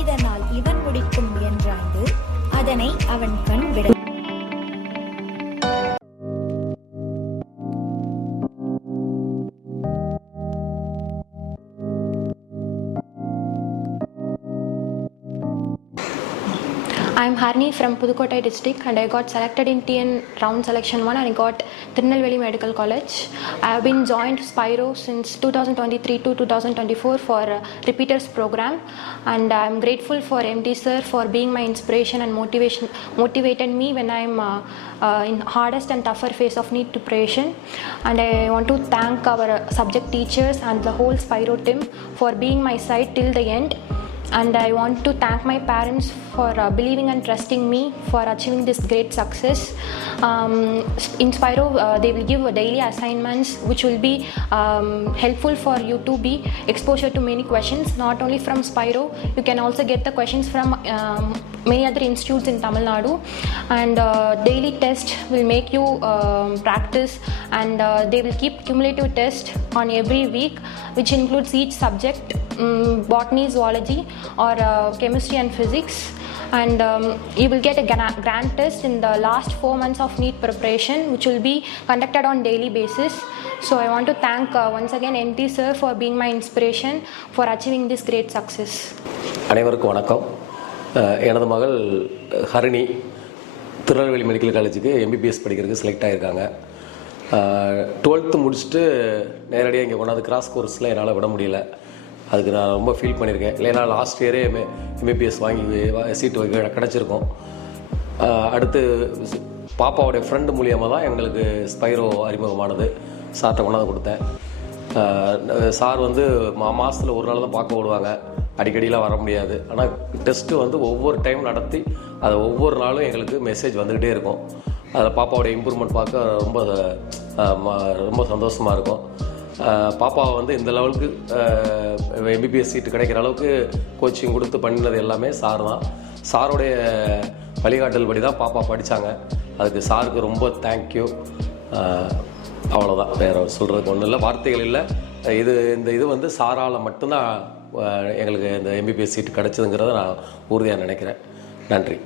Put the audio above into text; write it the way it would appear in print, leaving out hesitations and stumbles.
இதனால் இவன் முடிக்கும் என்றாய்ந்து அதனை அவன் கண் விட I am Harni from Pudukkottai district and I got selected in TN round selection 1 and I got Tirunelveli Medical College. I have been joined Spiro since 2023 to 2024 for repeaters program and I am grateful for MD sir for being my inspiration and motivated me when I am in hardest and tougher phase of NEET preparation. And I want to thank our subject teachers and the whole Spiro team for being my side till the end. And I want to thank my parents for believing and trusting me for achieving this great success. In Spiro, they will give daily assignments which will be helpful for you to be exposure to many questions. Not only from Spiro, you can also get the questions from many other institutes in Tamil Nadu. And daily test will make you practice and they will keep cumulative test on every week which includes each subject, botany, zoology or chemistry and physics. And you will get a grand test in the last 4 months of NEET preparation which will be conducted on daily basis. So I want to thank once again MD sir for being my inspiration for achieving this great success. அனைவருக்கும் வணக்கம். எனது மகள் ஹரிணி திருநெல்வேலி மெடிக்கல் காலேஜுக்கு MBBS படிக்கிறதுக்கு செலக்ட் ஆகியிருக்காங்க. 12th முடிச்சுட்டு நேரடியாக இங்கே கொண்டாந்து கிராஸ் கோர்ஸில் என்னால் விட முடியல. அதுக்கு நான் ரொம்ப ஃபீல் பண்ணியிருக்கேன். இல்லைன்னா லாஸ்ட் இயரே MBBS வாங்கி சீட்டு கிடச்சிருக்கோம். அடுத்து பாப்பாவுடைய ஃப்ரெண்டு மூலியமாக தான் எங்களுக்கு ஸ்பைரோ அறிமுகமானது. சார்கிட்ட கொண்டாந்து கொடுத்தேன். சார் வந்து மாதத்தில் ஒரு நாள் தான் பார்க்க விடுவாங்க, அடிக்கடிலாம் வர முடியாது. ஆனால் டெஸ்ட்டு வந்து ஒவ்வொரு டைம் நடத்தி அதை ஒவ்வொரு நாளும் எங்களுக்கு மெசேஜ் வந்துக்கிட்டே இருக்கும். அதில் பாப்பாவோட இம்ப்ரூவ்மெண்ட் பார்க்க ரொம்ப சந்தோஷமாக இருக்கும். பாப்பாவை வந்து இந்த லெவலுக்கு MBBS சீட்டு கிடைக்கிற அளவுக்கு கோச்சிங் கொடுத்து பண்ணினது எல்லாமே சார் தான். சாருடைய வழிகாட்டல் படி தான் பாப்பா படித்தாங்க. அதுக்கு சாருக்கு ரொம்ப தேங்க்யூ. அவ்வளோதான், வேறு சொல்கிறதுக்கு ஒன்றும் இல்லை, வார்த்தைகள் இல்லை. இந்த இது வந்து சாரால் மட்டும்தான் எங்களுக்கு இந்த MBBS சீட்டு கிடச்சிதுங்கிறத நான் உறுதியாக நினைக்கிறேன். நன்றி.